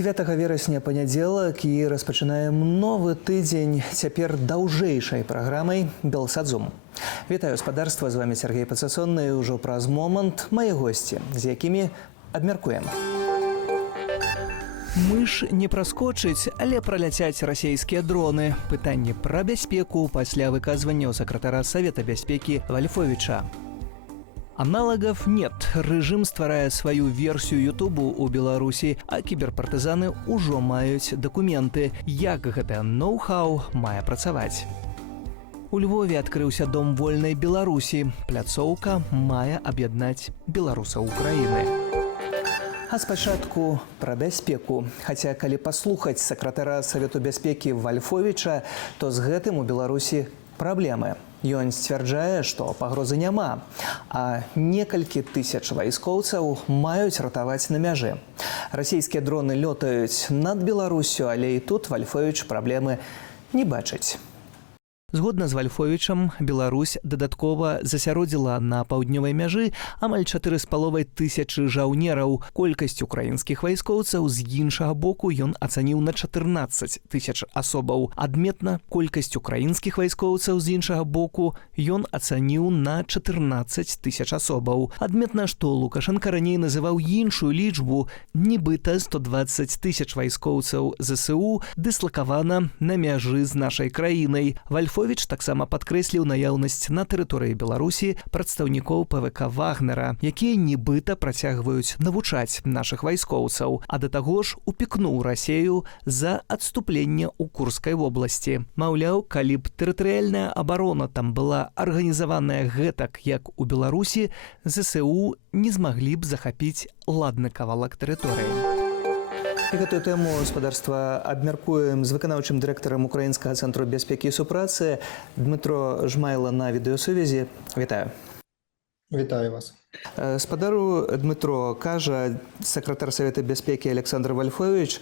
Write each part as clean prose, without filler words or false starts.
9 верасня панядзелак і распачынаем новы тыдзень цяпер даўжэйшай праграмай «Белсадзум». Вітаю спадарства, з вами Сергей Пацасонны, і ўжо праз момант мае госці, з якімі абмяркуем. Мыш не праскочыць, але праляцяць расійскія дроны. Пытанне пра бяспеку пасля выказвання сакратара Савета бяспекі Вальфовіча. Аналагов нет. Режим стварае сваю версію Ютубу ў Беларусі, а кіберпартызаны ўжо маюць дакументы, як гэта ноу-хау мае працаваць. У Львове адкрыўся дом вольнай Беларусі. Пляцоўка мае аб'яднаць беларусаў Украіны. А спачатку пра бяспеку. Хаця, калі паслухаць сакратара Савету бяспекі Вальфовіча, то з гэтым у Беларусі праблемы. Ён сцвярджае, што пагрозы няма, а некалькі тысяч вайскоўцаў маюць ратаваць на мяжы. Расійскія дроны лётаюць над Беларусю, але і тут Вальфовіч праблемы не бачыць. Згодна з Вальфовічам, Беларусь дадаткова засяродзіла на паўднёвай мяжы амаль 4,5 тысячы жаўнераў. Колькасць украінскіх вайскоўцаў з іншага боку ён ацаніў на 14 тысяч асобаў. Адметна, колькасць украінскіх вайскоўцаў з іншага боку ён ацаніў на 14 тысяч асобаў. Адметна, што Лукашенка раней называў іншую лічбу, нібыта 120 тысяч вайскоўцаў ЗСУ дыслакавана на мяжы з нашай краінай. Вальфовіч таксама падкрэсліў наяўнасць на тэрыторыі Беларусі прадстаўнікоў ПВК Вагнера, якія нібыта працягваюць навучаць нашых вайскоўцаў, а да таго ж упікнуў Расею за адступленне ў Курскай вобласці. Маўляў, калі б тэрытарыяльная абарона там была арганізаваная гэтак, як у Беларусі, ЗСУ не змаглі б захапіць ладны кавалак тэрыторыі. І гэтую тэму спадарства абмяркуем з выканаўчым дырэктарам Украінскага цэнтру бяспекі і супрацы Дмитро Жмайла на відэасувязі. Вітаю. Вітаю вас. Спадару Дмитро, кажа сакратар Савета бяспекі Александр Вальфовіч,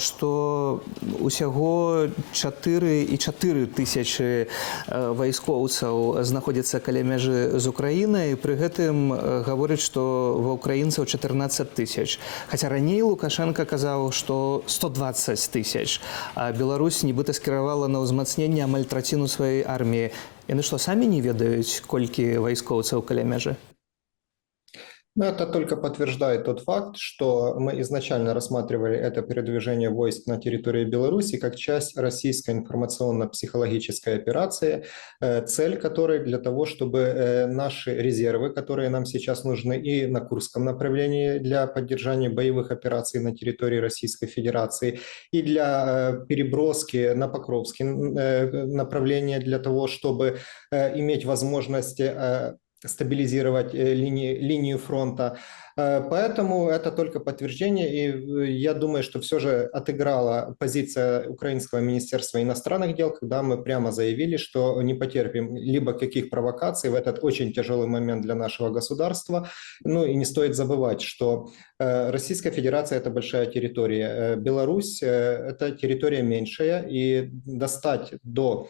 што усяго 4,4 тысячы вайскоўцаў знаходзяцца каля мяжы з Украінай, пры гэтым гаворыць, што ва ўкраінцаў 14 тысяч. Хаця раней Лукашенко казаў, што 120 тысяч, а Беларусь нібыта скіравала на ўзмацненне амаль траціну сваёй арміі. Яны што, самі не ведаюць, колькі вайскоўцаў каля мяжы? Но это только подтверждает тот факт, что мы изначально рассматривали это передвижение войск на территории Беларуси как часть российской информационно-психологической операции, цель которой для того, чтобы наши резервы, которые нам сейчас нужны и на Курском направлении для поддержания боевых операций на территории Российской Федерации, и для переброски на Покровское направление для того, чтобы иметь возможность стабилизировать линию фронта. Поэтому это только подтверждение, и я думаю, что все же отыграла позиция Украинского министерства иностранных дел, когда мы прямо заявили, что не потерпим либо каких провокаций в этот очень тяжелый момент для нашего государства. Ну и не стоит забывать, что Российская Федерация – это большая территория, Беларусь – это территория меньшая, и достать до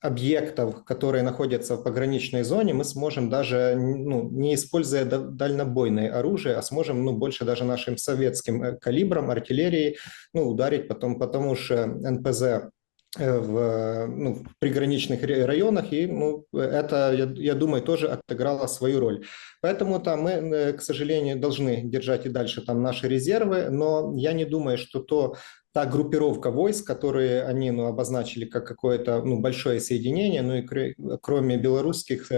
объектов, которые находятся в пограничной зоне, мы сможем даже, не используя дальнобойное оружие, а сможем, больше даже нашим советским калибром, артиллерией, ударить потом, потому что НПЗ в приграничных районах, и это, я думаю, тоже отыграло свою роль. Поэтому там мы, к сожалению, должны держать и дальше там наши резервы, но я не думаю, что та группировка войск, которые они обозначили как какое-то большое соединение, и кроме белорусских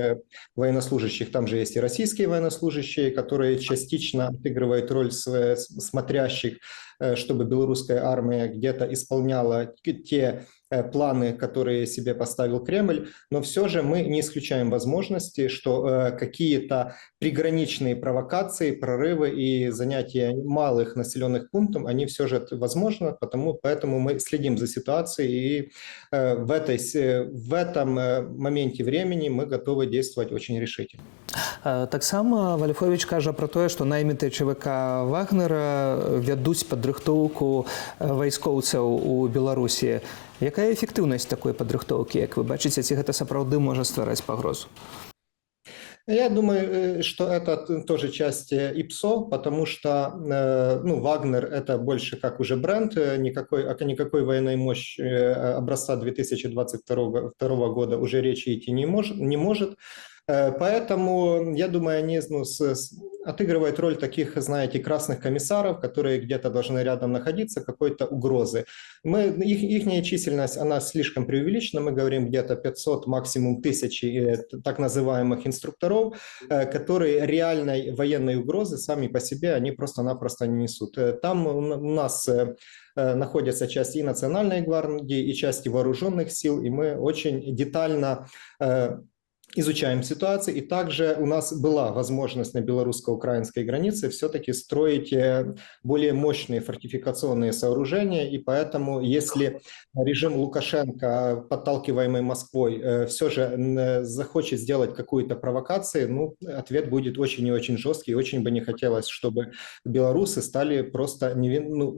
военнослужащих, там же есть и российские военнослужащие, которые частично отыгрывают роль смотрящих, чтобы белорусская армия где-то исполняла те планы, которые себе поставил Кремль, но все же мы не исключаем возможности, что какие-то приграничные провокации, прорывы и занятия малых населенных пунктов, они все же возможны, поэтому мы следим за ситуацией, и в этом моменте времени мы готовы действовать очень решительно. Таксама Вальфовіч кажа пра тое, што найміты ЧВК Вагнера вядуць падрыхтоўку вайскоўцаў у Беларусі. Якая эфектыўнасць такой падрыхтоўкі, як вы бачыце, ці гэта сапраўды можа ствараць пагрозу? Я думаю, что это тоже часть ИПСО, потому что ну, Вагнер – это больше как уже бренд, никакой военной мощи образца 2022 года уже речи идти не может. Поэтому, я думаю, они ну, отыгрывают роль таких, знаете, красных комиссаров, которые где-то должны рядом находиться, какой-то угрозы. Их численность, она слишком преувеличена, мы говорим где-то 500, максимум 1000 так называемых инструкторов, которые реальной военной угрозы сами по себе, они просто-напросто не несут. Там у нас находятся части и Национальной гвардии, и части вооруженных сил, и мы очень детально изучаем ситуацию, и также у нас была возможность на белорусско-украинской границе все-таки строить более мощные фортификационные сооружения, и поэтому, если режим Лукашенко, подталкиваемый Москвой, все же захочет сделать какую-то провокацию, ну, ответ будет очень и очень жесткий, и очень бы не хотелось, чтобы белорусы стали просто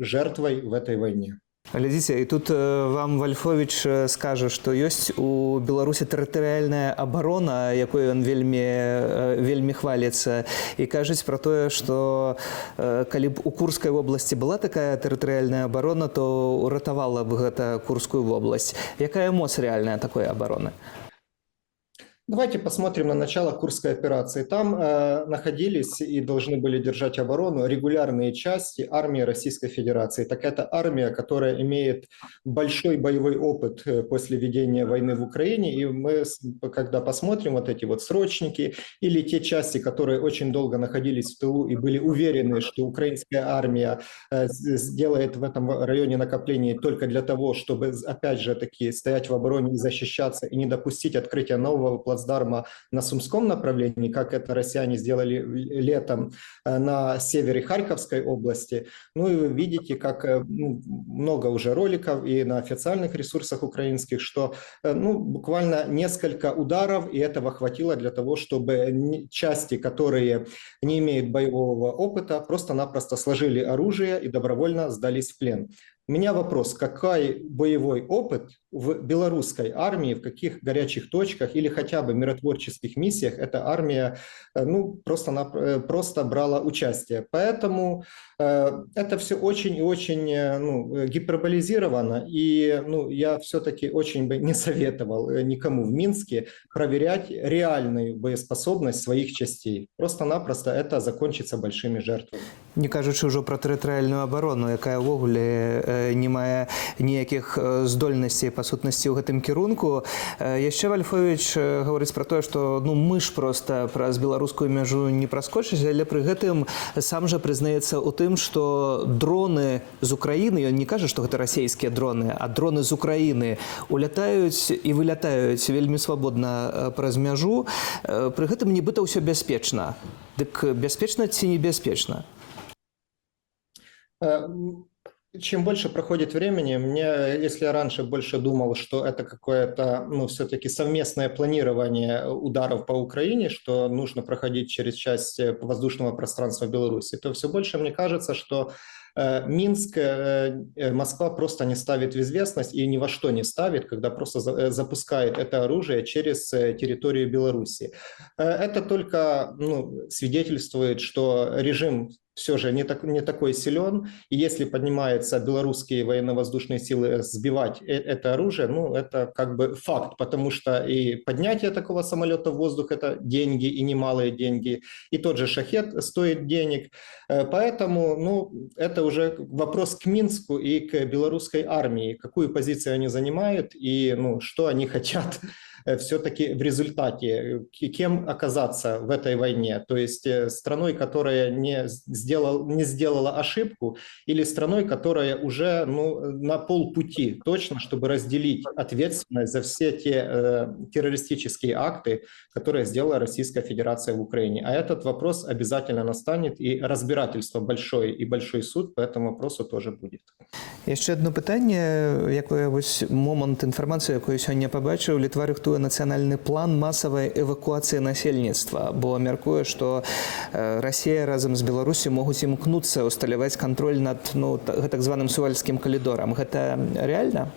жертвой в этой войне. Глядзіце, і тут вам Вальфович скажа, што ёсць у Беларусі тэрытарыяльная абарона, якой ён вельмі хваліцца, і кажуць пра тое, што калі б у Курскай вобласці была такая тэрытарыяльная абарона, то уратавала б гэта Курскую вобласць. Якая моц рэальная такой абароны? Давайте посмотрим на начало Курской операции. Там находились и должны были держать оборону регулярные части армии Российской Федерации. Так это армия, которая имеет большой боевой опыт после ведения войны в Украине. И мы, когда посмотрим вот эти вот срочники или те части, которые очень долго находились в тылу и были уверены, что украинская армия сделает в этом районе накоплений только для того, чтобы, опять же таки, стоять в обороне и защищаться, и не допустить открытия нового плацдарма на Сумском направлении, как это россияне сделали летом на севере Харьковской области. Ну и вы видите, как много уже роликов и на официальных ресурсах украинских, что буквально несколько ударов, и этого хватило для того, чтобы части, которые не имеют боевого опыта, просто-напросто сложили оружие и добровольно сдались в плен. У меня вопрос, какой боевой опыт в белорусской армии, в каких горячих точках или хотя бы миротворческих миссиях эта армия просто брала участие. Поэтому это все очень и очень гиперболизировано, и я все-таки очень бы не советовал никому в Минске проверять реальную боеспособность своих частей. Просто-напросто это закончится большими жертвами. Не кажучы ўжо пра тэрытарыяльную абарону, якая ўвогуле не мае ніякіх здольнасцей па сутнасці ў гэтым кірунку. Яшчэ Вальфович гаворыць пра тое, што мы ж проста праз беларускую мяжу не праскочыць, але пры гэтым сам жа прызнаецца ў тым, што дроны з Украіны, ён не кажа, што гэта расійскія дроны, а дроны з Украіны улятаюць і вылятаюць вельмі свабодна праз мяжу. Пры гэтым нібыта ўсё бяспечна. Дык бяспечна ці небяспечна? Чем больше проходит времени, если я раньше больше думал, что это какое-то, все-таки совместное планирование ударов по Украине, что нужно проходить через часть воздушного пространства Беларуси, то все больше мне кажется, что Минск, Москва просто не ставит в известность и ни во что не ставит, когда просто запускает это оружие через территорию Беларуси. Это только свидетельствует, что режим все же не такой силен, и если поднимаются белорусские военно-воздушные силы сбивать это оружие, это как бы факт, потому что и поднятие такого самолета в воздух – это деньги, и немалые деньги, и тот же «Шахед» стоит денег, поэтому это уже вопрос к Минску и к белорусской армии, какую позицию они занимают и что они хотят все-таки в результате, кем оказаться в этой войне, то есть страной, которая не сделала ошибку, или страной, которая уже на полпути точно, чтобы разделить ответственность за все те террористические акты, которые сделала Российская Федерация в Украине. А этот вопрос обязательно настанет, и разбирательство большое, и большой суд по этому вопросу тоже будет. Яшчэ одно пытанне, якое момант інфармацыі, якую сёння пабачыў, Літва рыхтуе нацыянальны план масавай эвакуацыі насельніцтва, бо мяркуе, што Расія разам з Беларусю могуць імкнуцца усталяваць кантроль над так званым сувальскім калідорам. Гэта рэальна?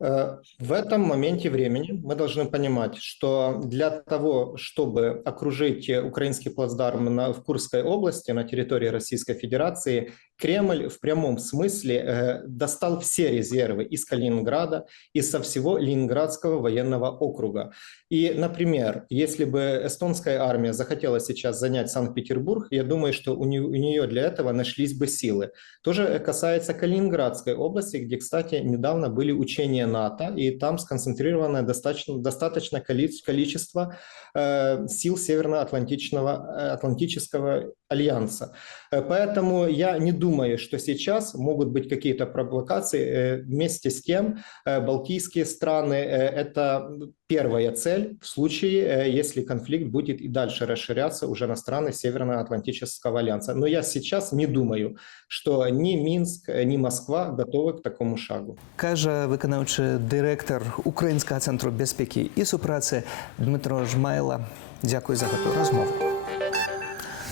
В этом моменте времени мы должны понимать, что для того, чтобы окружить украинский плацдарм в Курской области, на территории Российской Федерации, Кремль в прямом смысле достал все резервы из Калининграда и со всего Ленинградского военного округа. И, например, если бы эстонская армия захотела сейчас занять Санкт-Петербург, я думаю, что у нее для этого нашлись бы силы. Тоже касается Калининградской области, где, кстати, недавно были учения НАТО, и там сконцентрировано достаточно количество сил Североатлантического альянса. Поэтому я не думаю, что сейчас могут быть какие-то провокации. Вместе с тем, балтийские страны – это первая цель в случае, если конфликт будет и дальше расширяться уже на страны Североатлантического альянса. Но я сейчас не думаю, что ни Минск, ни Москва готовы к такому шагу. Каже виконавчий директор Українського центру безпеки і супраці Дмитро Жмайла. Дякую за гэтую размову.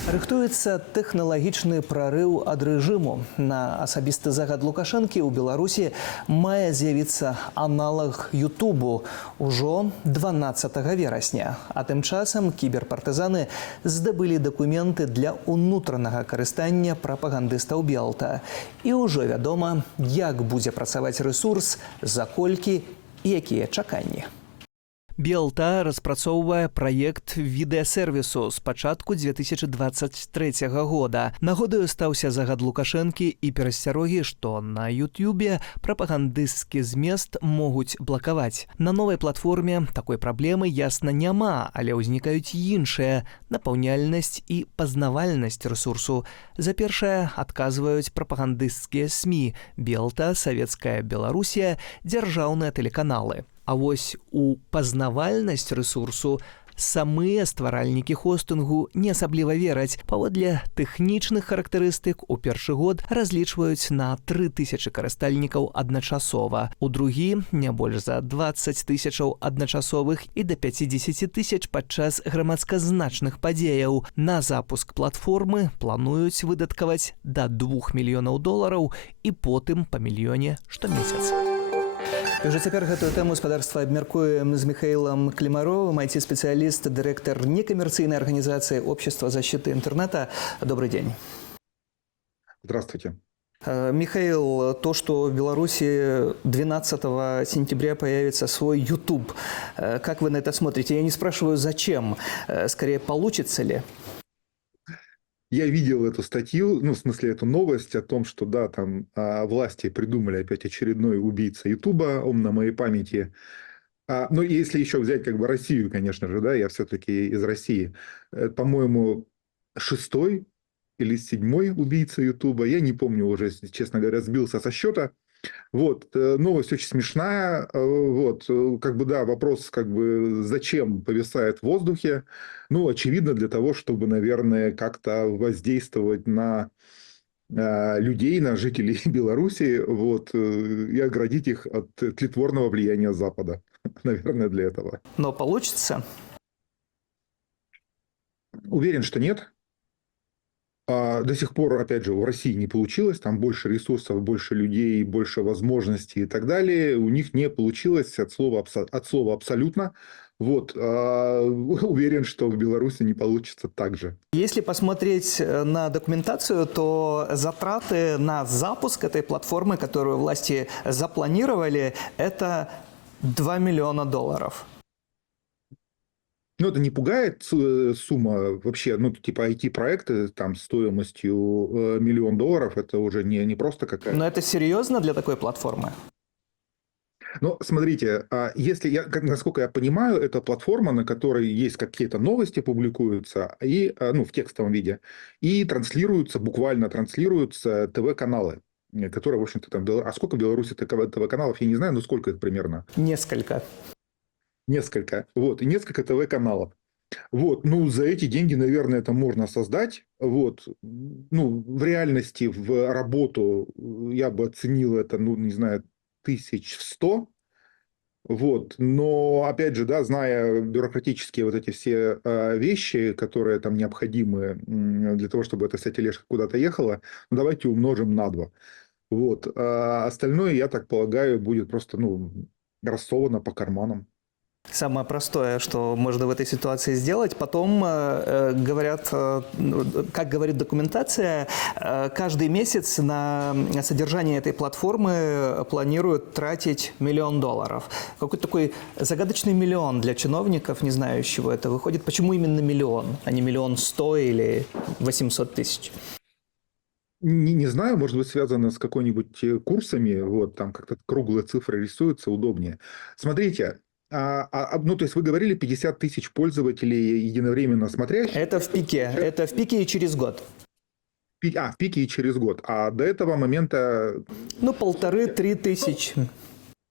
Рыхтуецца тэхналагічны прарыў ад рэжыму. На асабісты загад Лукашэнкі ў Беларусі мае з'явіцца аналаг Ютубу ўжо 12 верасня. А тым часам кіберпартызаны здабылі дакументы для ўнутранага карыстання прапагандыстаў Белта. І ўжо вядома, як будзе працаваць рэсурс, за колькі і якія чаканні. Белта распрацоўвае праект відэасервісу з пачатку 2023 года. Нагодаю стаўся загад Лукашэнкі і перасцярогі, што на Ютубе прапагандысцкі змест могуць блакаваць. На новай платформе такой праблемы ясна няма, але ўзнікаюць іншыя – напаўняльнасць і пазнавальнасць рэсурсу. За першае адказваюць прапагандысцкія СМІ – Белта, Савецкая Беларусія, дзяржаўныя тэлеканалы. А вось у пазнавальнасць рэсурсу самыя стваральнікі хостынгу не асабліва вераць. Паводле тэхнічных характарыстык у першы год разлічваюць на 3000 карыстальнікаў адначасова. У другі не больш за 20 000 адначасовых і да 50 000 падчас грамадсказначных падзеяў. На запуск платформы плануюць выдаткаваць да $2 мільёнаў і потым па мільёне штомесяц. І ўжо цяпер гэтую тэму спадарства абмяркуем з Михаилом Климаровым, IT-специалист, директор некоммерційной организации Общества защиты интернета. Добрый день. Здравствуйте. Михаил, то, что в Беларуси 12 сентября появится свой YouTube, как вы на это смотрите? Я не спрашиваю, зачем, скорее, получится ли? Я видел эту статью, ну, в смысле, эту новость о том, что, да, там власти придумали опять очередной убийца Ютуба, он на моей памяти. Но если еще взять как бы Россию, конечно же, да, я все-таки из России, по-моему, 6-й или 7-й убийца Ютуба, я не помню уже, честно говоря, сбился со счета. Вот, новость очень смешная, вот, как бы, да, вопрос, как бы, зачем повисает в воздухе, ну, очевидно, для того, чтобы, наверное, как-то воздействовать на людей, на жителей Беларуси, вот, и оградить их от тлетворного влияния Запада, наверное, для этого. Но получится? Уверен, что нет. До сих пор, опять же, у России не получилось, там больше ресурсов, больше людей, больше возможностей и так далее. У них не получилось от слова абсолютно. Вот. Уверен, что в Беларуси не получится так же. Если посмотреть на документацию, то затраты на запуск этой платформы, которую власти запланировали, это $2 миллиона. Ну, это не пугает сумма вообще, ну, типа IT-проекты там стоимостью $1 миллион, это уже не просто какая-то. Но это серьезно для такой платформы? Ну, смотрите, если насколько я понимаю, это платформа, на которой есть какие-то новости, публикуются, и, ну, в текстовом виде, и буквально транслируются ТВ-каналы, которые, в общем-то, там... А сколько в Беларуси ТВ-каналов, я не знаю, но сколько их примерно? Несколько. Вот, и несколько ТВ-каналов. Вот, ну, за эти деньги, наверное, это можно создать. Вот, ну, в реальности, в работу я бы оценил это, ну, не знаю, 1100. Вот, но, опять же, да, зная бюрократические вот эти все вещи, которые там необходимы для того, чтобы эта вся тележка куда-то ехала, ну, давайте умножим на 2. Вот, а остальное, я так полагаю, будет просто, ну, рассовано по карманам. Самое простое, что можно в этой ситуации сделать. Потом, говорят, как говорит документация, каждый месяц на содержание этой платформы планируют тратить $1 миллион. Какой-то такой загадочный миллион для чиновников, не знаю, из чего это выходит. Почему именно миллион, а не 1 100 000 или 800 000? Не знаю, может быть, связано с какой-нибудь курсами, вот, там как-то круглые цифры рисуются удобнее. Смотрите, ну, то есть вы говорили 50 тысяч пользователей единовременно смотрящих. Это в пике и через год. В пике и через год. А до этого момента... Ну, 1,5–3 тысячи.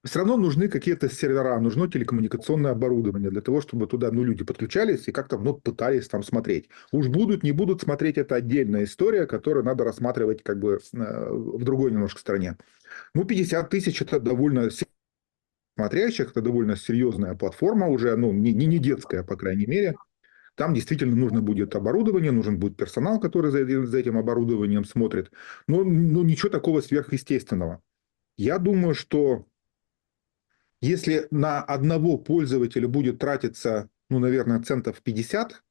Все равно нужны какие-то сервера, нужно телекоммуникационное оборудование для того, чтобы туда люди подключались и как-то пытались там смотреть. Уж будут, не будут смотреть, это отдельная история, которую надо рассматривать как бы в другой немножко стороне. 50 тысяч это довольно смотрящих, это довольно серьезная платформа уже, не детская, по крайней мере. Там действительно нужно будет оборудование, нужен будет персонал, который за этим оборудованием смотрит. Но ничего такого сверхъестественного. Я думаю, что если на одного пользователя будет тратиться, наверное, центов 50,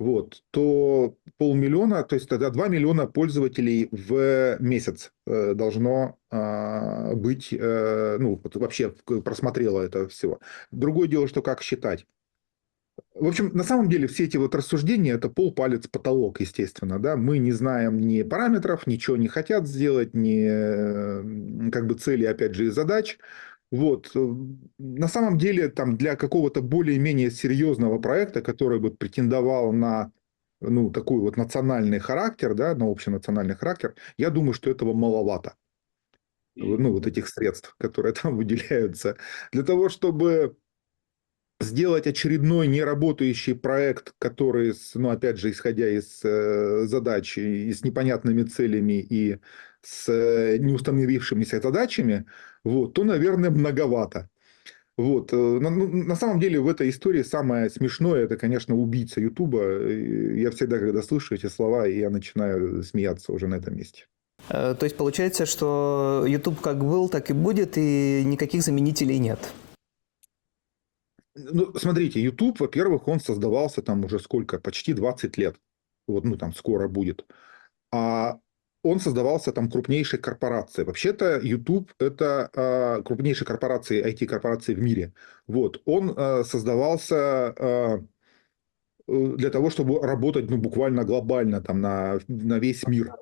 вот, то 500 000, то есть тогда 2 миллиона пользователей в месяц должно быть, вообще просмотрело это всего. Другое дело, что как считать. В общем, на самом деле все эти рассуждения – это полпалец потолок, естественно. Да? Мы не знаем ни параметров, ничего не хотят сделать, ни как бы цели, опять же, и задач. Вот. На самом деле, там, для какого-то более-менее серьезного проекта, который бы претендовал на такой национальный характер, да, на общенациональный характер, я думаю, что этого маловато. Вот этих средств, которые там выделяются. Для того, чтобы сделать очередной неработающий проект, который, опять же, исходя из задач и с непонятными целями и с неустановившимися задачами, то, наверное, многовато. Вот. На самом деле в этой истории самое смешное – это, конечно, убийца Ютуба. Я всегда, когда слышу эти слова, я начинаю смеяться уже на этом месте. То есть получается, что YouTube как был, так и будет, и никаких заменителей нет? Смотрите, YouTube, во-первых, он создавался там уже сколько? Почти 20 лет. Там скоро будет. А он создавался там крупнейшей корпорацией. Вообще-то YouTube – это крупнейшая корпорация, IT-корпорации в мире. Вот. Он создавался для того, чтобы работать буквально глобально там, на весь мир.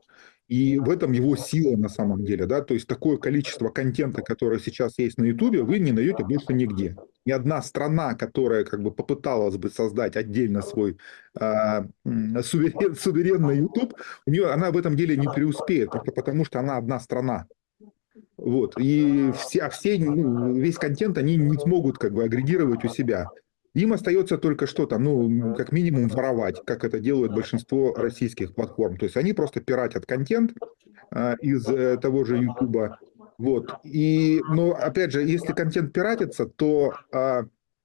И в этом его сила на самом деле. Да? То есть такое количество контента, которое сейчас есть на YouTube, вы не найдете больше нигде. Ни одна страна, которая как бы попыталась бы создать отдельно свой суверенный YouTube, она в этом деле не преуспеет, просто потому что она одна страна. Вот. И весь контент они не смогут как бы агрегировать у себя. Им остается только что там, как минимум воровать, как это делают большинство российских платформ. То есть они просто пиратят контент из того же Ютуба. Вот. Но опять же, если контент пиратится, то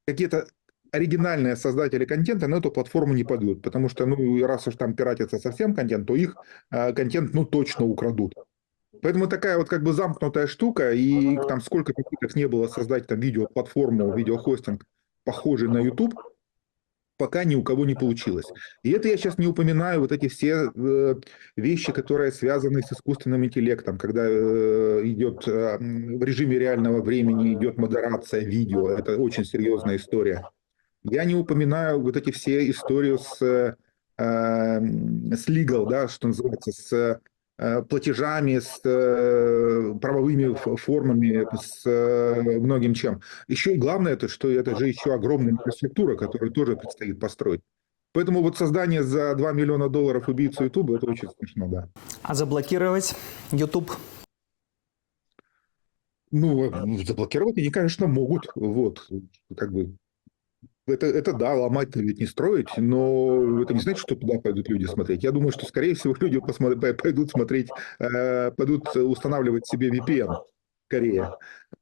какие-то оригинальные создатели контента на эту платформу не пойдут, потому что, раз уж там пиратится совсем контент, то их контент, точно украдут. Поэтому такая вот как бы замкнутая штука, и там сколько попыток не было создать там видеоплатформу, видеохостинг, похожий на YouTube, пока ни у кого не получилось. И это я сейчас не упоминаю вот эти все вещи, которые связаны с искусственным интеллектом, когда идет в режиме реального времени идет модерация видео, это очень серьезная история. Я не упоминаю вот эти все истории с legal, да, что называется, с платежами, с правовыми формами, с многим чем. Еще и главное, что это же еще огромная инфраструктура, которую тоже предстоит построить. Поэтому вот создание за $2 миллиона убийцу Ютуба – это очень смешно, да. А заблокировать YouTube? Заблокировать они, конечно, могут. Вот, как бы. Это да, ломать-то ведь не строить, но это не значит, что туда пойдут люди смотреть. Я думаю, что, скорее всего, люди пойдут смотреть, пойдут устанавливать себе VPN, скорее,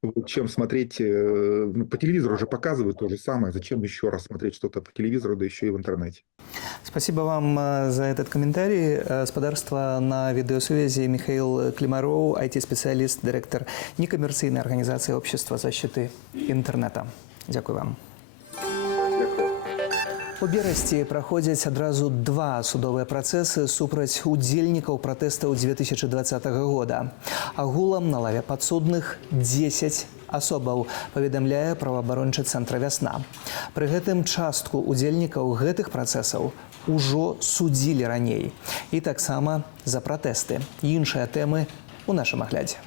вот, чем смотреть по телевизору уже показывают то же самое. Зачем еще раз смотреть что-то по телевизору, да еще и в интернете? Спасибо вам за этот комментарий. Спадарства на видеосвязи Михаил Климаров, IT-специалист, директор некоммерційної организации Общества защиты интернета. Дякую вам. У Берасці праходзяць адразу два судовыя працэсы супраць удзельнікаў пратэстаў 2020 года. Агулам на лаве падсудных 10 асобаў, паведамляе праваабарончы цэнтр «Вясна». Пры гэтым частку удзельнікаў гэтых працэсаў ужо судзілі раней. І таксама за пратэсты. Іншыя тэмы ў нашым аглядзе.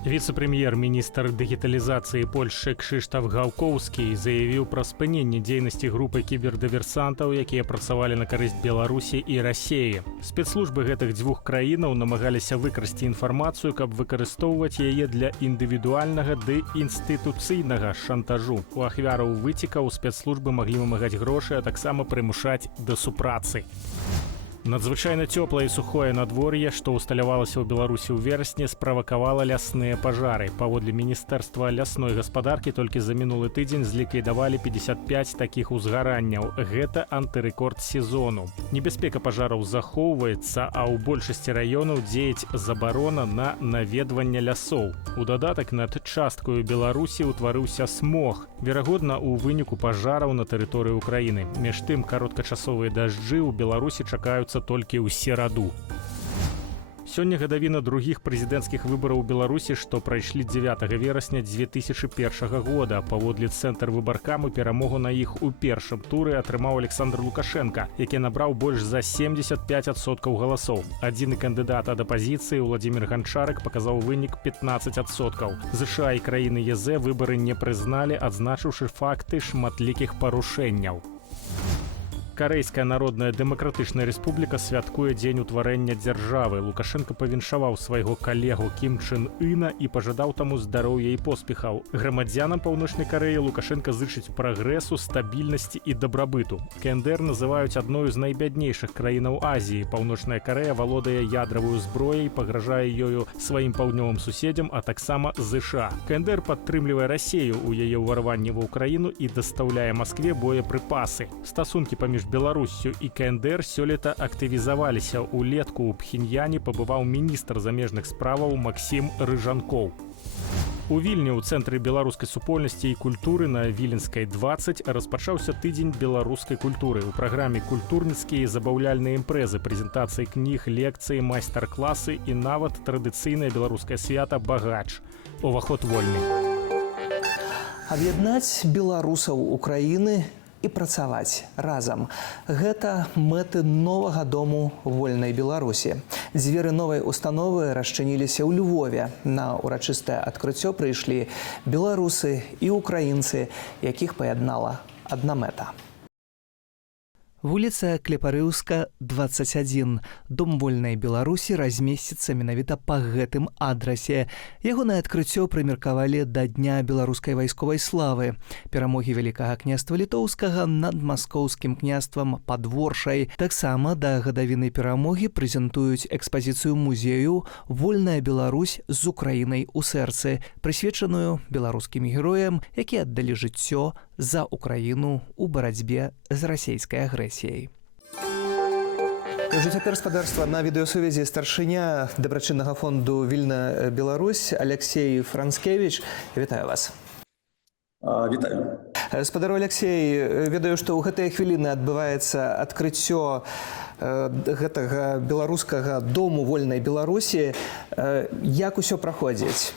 Віцэ-прэм'ер-міністр дыгіталізацыі Польшчы Кшыштаф Гаўкоўскі заявіў пра спыненне дзейнасці групы кібердыверсантаў, якія працавалі на карысць Беларусі і Расіі. Спецслужбы гэтых дзвюх краінаў намагаліся выкрасці інфармацыю, каб выкарыстоўваць яе для індывідуальнага ды інстытуцыйнага шантажу. У ахвяраў выцікаў спецслужбы маглі вымагаць грошы, а таксама прымушаць да супрацы. Надзвычайна цёплае і сухое надвор'е, што ўсталявалася ў Беларусі ў верасні, справакавала лясныя пажары. Паводле Міністэрства лясной гаспадаркі толькі за мінулы тыдзень зліквідавалі 55 такіх узгаранняў. Гэта антырэкорд сезону. Небяспека пажараў захоўваецца, а ў большасці раёнаў дзеяць забарона на наведванне лясоў. У дадатак над часткаю Беларусі ўтварыўся смог. Верагодна, у выніку пажараў на тэрыторыі ўкраіны. Між тым, кароткачасовыя дажджы ў Беларусі чакаюцца толькі ў сераду. Сёння гадавіна другіх прэзідэнцкіх выбараў у Беларусі, што прайшлі 9 верасня 2001 года. Паводле цэнтр выбаркамы перамогу на іх у першым туры атрымаў Александр Лукашенко, які набраў больш за 75% галасоў. Адзіны кандыдат ад апазіцыі Владзімір Ганчарык паказаў вынік 15%. ЗША і краіны ЕЗ выбары не прызналі, адзначыўшы факты шматлікіх парушэнняў. Карэйская народная дэмакратычная рэспубліка святкуе дзень утварэння дзяржавы. Лукашенко павіншаваў свайго калегу Кім Чын Іна і пажадаў таму здароўя і поспехаў. Грамадзянам Паўночнай Карэі Лукашенко зычыць прагрэсу, стабільнасці і дабрабыту. КНДР называюць адной з найбяднейшых краінаў Азіі. Паўночная Карэя валодае ядравую зброяй, пагражае ёю сваім паўднёвым суседзям, а таксама ЗША. КНДР падтрымлівае Расію ў яе ўварванні ва ўкраіну і дастаўляе Маскве боепрыпасы. Стасункі паміж Беларуссю і КНДР сёлета актывізаваліся. Улетку ў Пхеньяне пабываў міністр замежных справаў Максім Рыжанкоў. У Вільні ў цэнтры беларускай супольнасці і культуры на Віленскай 20 распачаўся тыдзень беларускай культуры. У праграме культурніцкія забаўляльныя імпрэзы, прэзентацыі кніг, лекцыі, майстар-класы і нават традыцыйнае беларускае свята «Багач». Уваход вольны. Аб'яднаць беларусаў Украіны і працаваць разам. Гэта мэты новага дому вольнай Беларусі. Дзверы новай установы расчыніліся ў Львове. На урачыстае адкрыццё прыйшлі беларусы і украінцы, якіх паяднала адна мэта. Вуліца Клепарыўска, 21. Дом вольнай Беларусі размесціцца менавіта па гэтым адрасе. Ягонае адкрыццё прымеркавалі да Дня беларускай вайсковай славы, перамогі Вялікага княства Літоўскага над маскоўскім княствам пад Воршай. Таксама да гадавіны перамогі прэзентуюць экспазіцыю музею «Вольная Беларусь з Украінай у сэрцы», прысвечаную беларускім героям, якія аддалі жыццё за Украіну ў барацьбе з расійскай агрэсіяй. І ўжо цяпер спадарства на відэасувязі старшыня дабрачыннага фонду «Вільна Беларусь» Алексей Францкевич. Вітаю вас. Вітаю. Спадару Алексей, ведаю, што ў гэтыя хвіліны адбываецца адкрыццё гэтага беларускага дому вольнай Беларусі. Як усё праходзіць?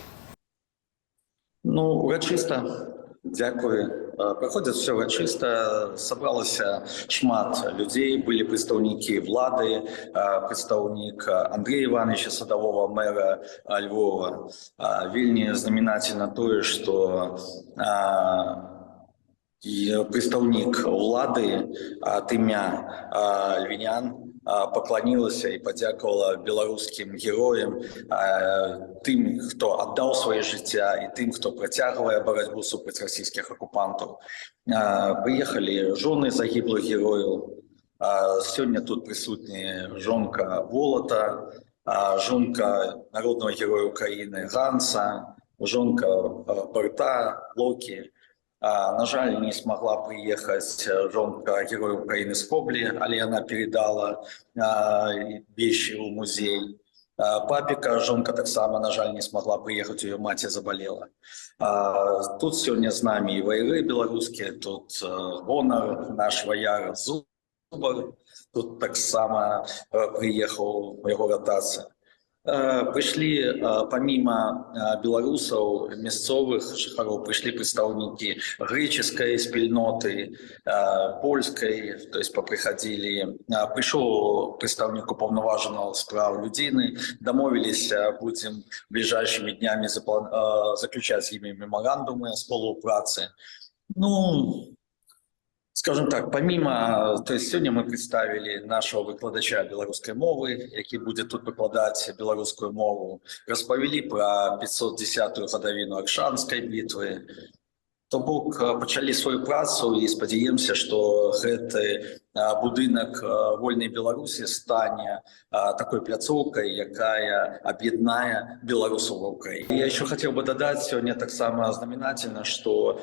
Ну, урачыста. Дзякую. Праходзіць все урачыста. Сабралася шмат людзей, былі прадстаўнікі ўлады, прадстаўнік Андрэя Івановича Садового, мэра Львова. Вельмі знаменательна тое, што прадстаўнік ўлады ад імя львінян пакланілася і падзякавала беларускім героям, тым, хто аддаў сваё жыцця, і тым, хто працягвае барацьбу супраць расійскіх акупантаў. Прыехалі жоны загіблых герояў. Сёння тут прысутні жонка Волата, жонка народнага героя Украіны Ганса. жонка Барта, Локі. На жаль, не смогла приехать жонка Героя Украины с Кобли, але она передала вещи в музей. Папіка, жонка таксама, на жаль, не смогла приехать, ее маці заболела. Тут сегодня з нами і вайры беларускія, тут Гонар, наш ваяр Зубар, тут таксама приехал его ротация. Пришли, помимо белорусов, мясцовых жыхароў, пришли представники греческой спільноты, польской, то есть поприходили. Пришел представник уповноваженого справ людины, домовились, будем ближайшими днями заключать с ними меморандумы о співпраці. Ну, скажем так, помимо, то есть сегодня мы представили нашего выкладача белорусской мовы, який будет тут выкладать белорусскую мову, расповели про 510-ю годовину Аршанской битвы. То бок почали свою працу і спадзяемся, што гэты будынак вольнай Беларусі стане такой пляцоўкай, якая аб'яднае беларусаў ва ўкраіне. Я еще хотел бы дадаць сёння таксама знаменательна, што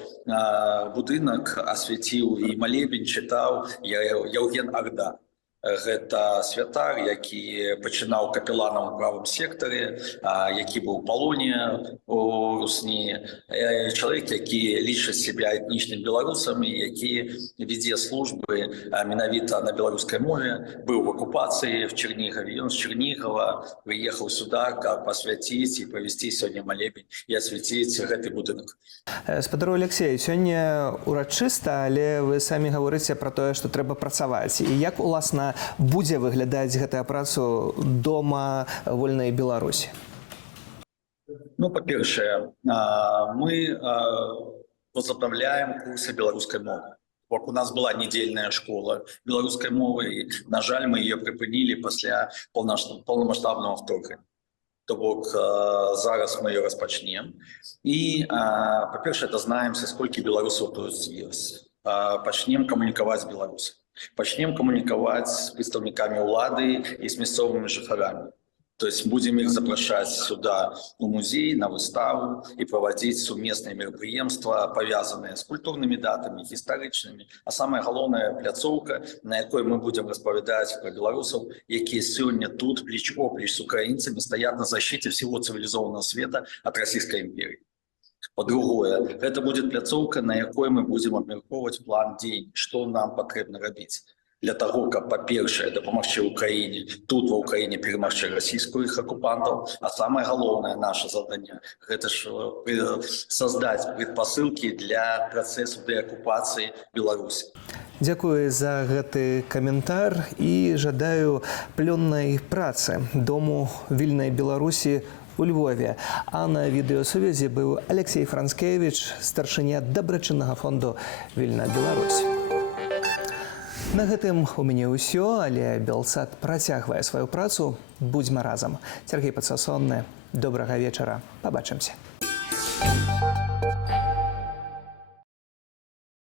будынак асвяціў і малебень чытаў Яўген Арда. Гэта святар, які пачынаў капеланам у правым сектары, які быў у палоне у Русні, чалавек, які лічыць себя этнічным беларусам і які вядзе службы менавіта на беларускай мове, быў в акупацыі в Чернігаве. Ён з Чернігава прыехаў сюда, каб асвяціць і правесці сёння малебень і асвяціць гэты будынак. Спадару Алексей, сёння урачыста, але вы самі гаворыце пра тое, што трэба працаваць. І як, уласна, будзе выглядаць гэтая працу дома вольнай Беларусі? Ну, па-першае, мы возобновляем курсы беларускай мовы. У нас была недельная школа беларускай мовы, і, на жаль, мы ее припынили пасля полномасштабного вторгнення. То бок зараз мы ее распачнем. І, па-першае, дазнаемся, сколькі беларусаў тут з'явілася. Пачнем камунікаваць з беларусамі. Пачнем камунікаваць з прадстаўнікамі ўлады і з мясцовымі жыхарамі. То есть будем их запрашаць сюда у музей, на выставу и проводить сумесныя мерапрыемства, повязанные с культурными датами, гістарычнымі. А самая галоўная пляцоўка, на якой мы будем распавядаць про беларусаў, якія сёння тут плеч-оплеч с украінцамі стаят на защите всего цивилизованного света от Российской империи. По-другое, это будет пляцоўка, на якой мы будем абмяркоўваць план дзеянь, што нам патрэбна рабіць. Для того, каб, па-першае, дапамагчы Украіне, тут ва Украіне перамагчы расійскіх акупантаў, а самае галоўнае наше заданне – гэта ж создать предпосылки для працэсу дэакупацыі Беларусі. Дзякую за гэты каментар і жадаю плённай працы Дому вільнай Беларусі у Львове. А на відэасувязі быў Алексей Францкевич, старшыня дабрачыннага фонду «Вільная Беларусь». На гэтым у мяне ўсё, але Белсат працягвае сваю працу. Будзьма разам. Сергей Падсасонны. Добрага вечара. Пабачымся.